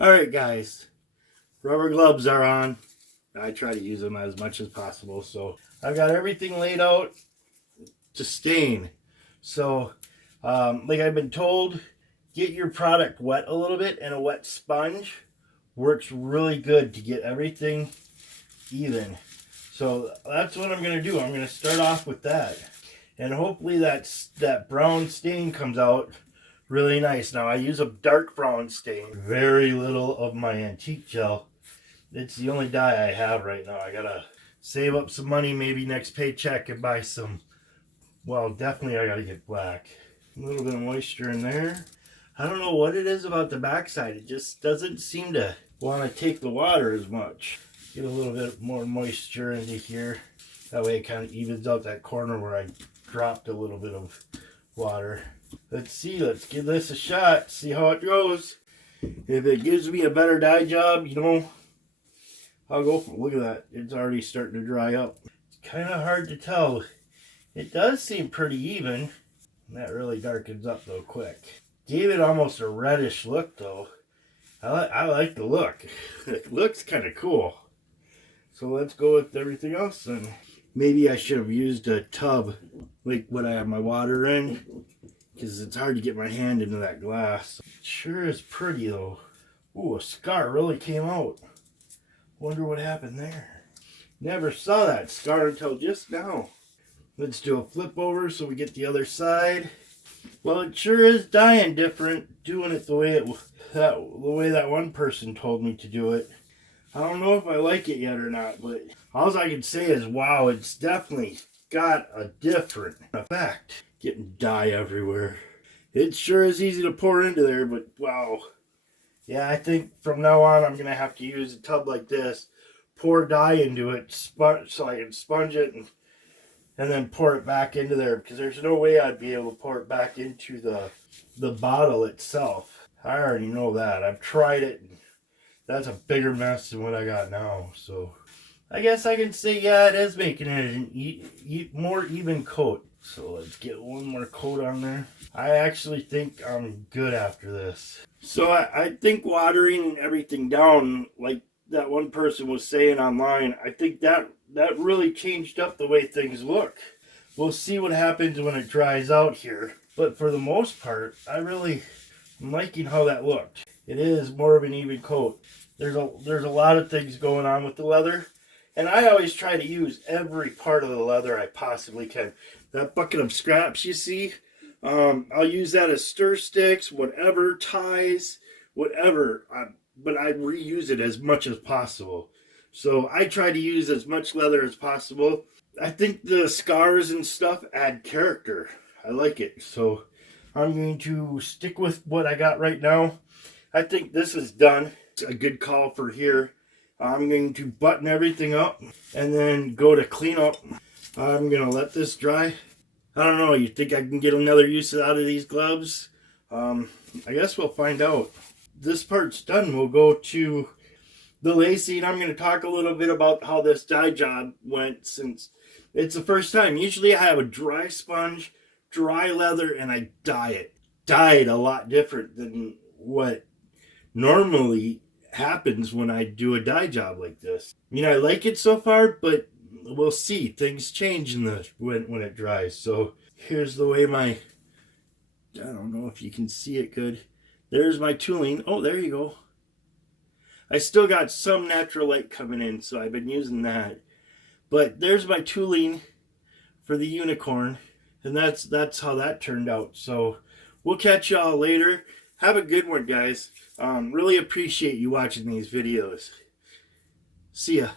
Alright guys, rubber gloves are on. I try to use them as much as possible. So I've got everything laid out to stain. So like I've been told, get your product wet a little bit, and a wet sponge works really good to get everything even. So that's what I'm going to do. I'm going to start off with that. And hopefully that brown stain comes out really nice. Now I use a dark brown stain. Very little of my antique gel. It's the only dye I have right now. I gotta save up some money, maybe next paycheck, and buy some. Well, definitely I gotta get black. A little bit of moisture in there. I don't know what it is about the backside. It just doesn't seem to want to take the water as much. Get a little bit more moisture into here. That way it kind of evens out that corner where I dropped a little bit of water. Let's see, let's give this a shot, see how it goes. If it gives me a better dye job, you know, I'll go for it. Look at that, it's already starting to dry up. It's kind of hard to tell. It does seem pretty even. That really darkens up though quick. Gave it almost a reddish look though. I like the look. It looks kind of cool. So let's go with everything else then. Maybe I should have used a tub like what I have my water in, because it's hard to get my hand into that glass. It sure is pretty though. Ooh, a scar really came out. Wonder what happened there. Never saw that scar until just now. Let's do a flip over so we get the other side. Well, it sure is dyeing different doing it the way that one person told me to do it. I don't know if I like it yet or not, but all I can say is, wow, it's definitely got a different effect. Getting dye everywhere. It sure is easy to pour into there, but wow. Yeah, I think from now on I'm going to have to use a tub like this, pour dye into it, so I can sponge it and then pour it back into there, because there's no way I'd be able to pour it back into the bottle itself. I already know that. I've tried it. That's a bigger mess than what I got now. So I guess I can say, yeah, it is making it an more even coat. So let's get one more coat on there. I actually think I'm good after this. So I think watering everything down, like that one person was saying online, I think that really changed up the way things look. We'll see what happens when it dries out here. But for the most part, I'm liking how that looked. It is more of an even coat. There's a lot of things going on with the leather. And I always try to use every part of the leather I possibly can. That bucket of scraps you see, I'll use that as stir sticks, whatever, ties, whatever. But I reuse it as much as possible. So I try to use as much leather as possible. I think the scars and stuff add character. I like it. So I'm going to stick with what I got right now. I think this is done. It's a good call for here. I'm going to button everything up and then go to clean up. I'm going to let this dry. I don't know, you think I can get another use out of these gloves? I guess we'll find out. This part's done. We'll go to the lacing. I'm going to talk a little bit about how this dye job went, since it's the first time. Usually I have a dry sponge, dry leather, and I dye it. Dyed a lot different than what normally happens when I do a dye job like this. I mean, I like it so far, but we'll see. Things change when it dries. So here's the way I don't know if you can see it good. There's my tooling. Oh, there you go. I still got some natural light coming in, so I've been using that. But there's my tooling for the unicorn, and that's how that turned out. So we'll catch y'all later. Have a good one, guys. Really appreciate you watching these videos. See ya.